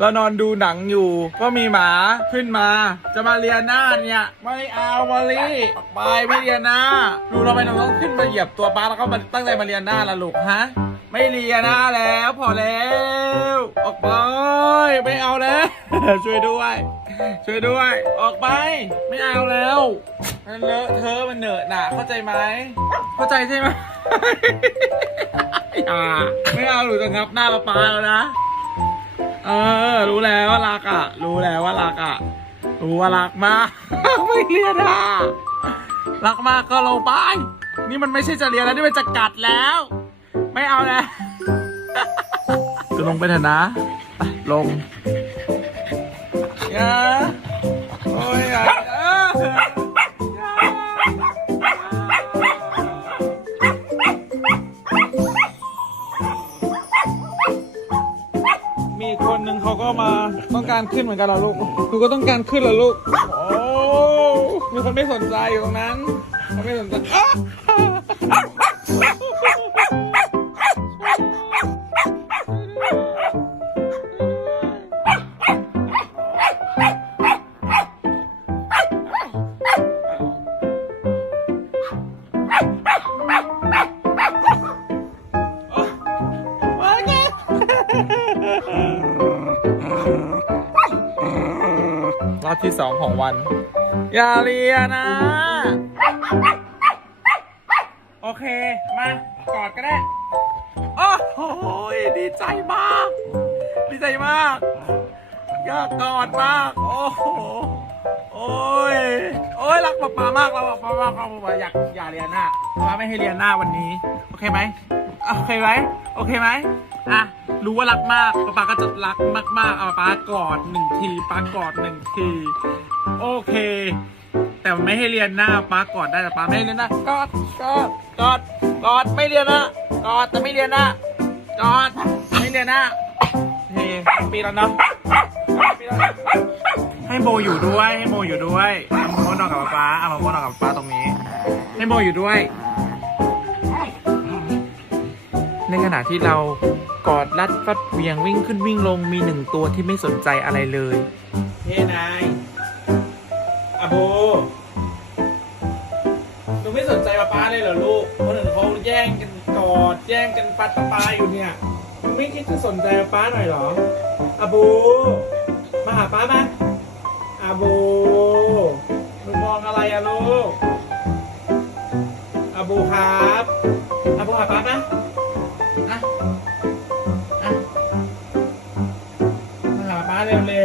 เรานอนดูหนังอยู่ ก็มีหมาขึ้นมา จะมาเรียนหน้าเนี่ย ไม่เอามาลีไปไม่เรียนหน้าดูเราไปเราต้องขึ้นมาเหยียบตัวป้าแล้วก็มาตั้งใจมาเรียนหน้าละลูกฮะ ไม่เรียนหน้าแล้วพอแล้ว ออกไปไม่เอาแล้ว ช่วยด้วย ช่วยด้วย ออกไป ไม่เอาแล้วมันเลอะเทอะมันเหนอะหนะเข้าใจไหมเข้าใจใช่ไหมไม่เอาหนูจะงับหน้าป้าแล้วนะ แล้วว่ารักอะ รู้แล้วว่ารักอะ รู้ว่ารักมาก ไม่เลียนอะ รักมากก็ลงไป นี่มันไม่ใช่จะเลียนแล้วนี่มันจะกัดแล้ว ไม่เอาแล้ว จะลงไปเถอะนะ ลงยา อีกคนหนึ่งเขาก็มาต้องการขึ้นเหมือนกันเหรอลูกหนูก็ต้องการขึ้นเหรอลูก โอ้มีคนไม่สนใจอยู่ตรงนั้นเขาไม่สนใจอ๊ะ รอบที่สองของวัน อย่าเรียนนะ โอเค มากอดก็ได้ โอ้โหดีใจมาก ดีใจมากอยากกอดมาก โอ้โหโอ้ยโอ้ยรักป๊าป๊ามากเราป๊าป๊ามากเราป๊าอยากอย่าเรียนหน้าป๊าไม่ให้เรียนหน้าวันนี้ โอเคไหมโอเคไหมโอเคไหม อะรู้ว่ารักมากป๊าป๊าก็จะรักมากๆเอาป๊ากอดหนึ่งทีป๊ากอดหนึ่งที โอเค แต่ไม่ให้เรียนหน้าป๊ากอดได้แต่ป๊าไม่ให้เรียนหน้ากอดกอดกอดกอดไม่เรียนหน้ากอดแต่ไม่เรียนหน้ากอดไม่เรียนหน้าเฮ้ปีแล้วเนาะปีแล้วนะให้โมอยู่ด้วยให้โมอยู่ด้วยเอาโมนอนกับป๊าเอาโมนอนกับป๊าตรงนี้ ให้โมอยู่ด้วย ในขณะที่เรา กอดรัดฟัดเวียงวิ่งขึ้นวิ่งลงมีหนึ่งตัวที่ไม่สนใจอะไรเลยเฮ้นายอาโบหนูไม่สนใจป้าป้าเลยเหรอลูกคนอื่นเขาแย่งกันกอดแย่งกันปัดป้าอยู่เนี่ยหนูไม่คิดจะสนใจป้าหน่อยเหรออาโบมาหาป้ามาอาโบหนูมองอะไรอะลูกอาโบครับอาโบหาป้ามาอะ อ่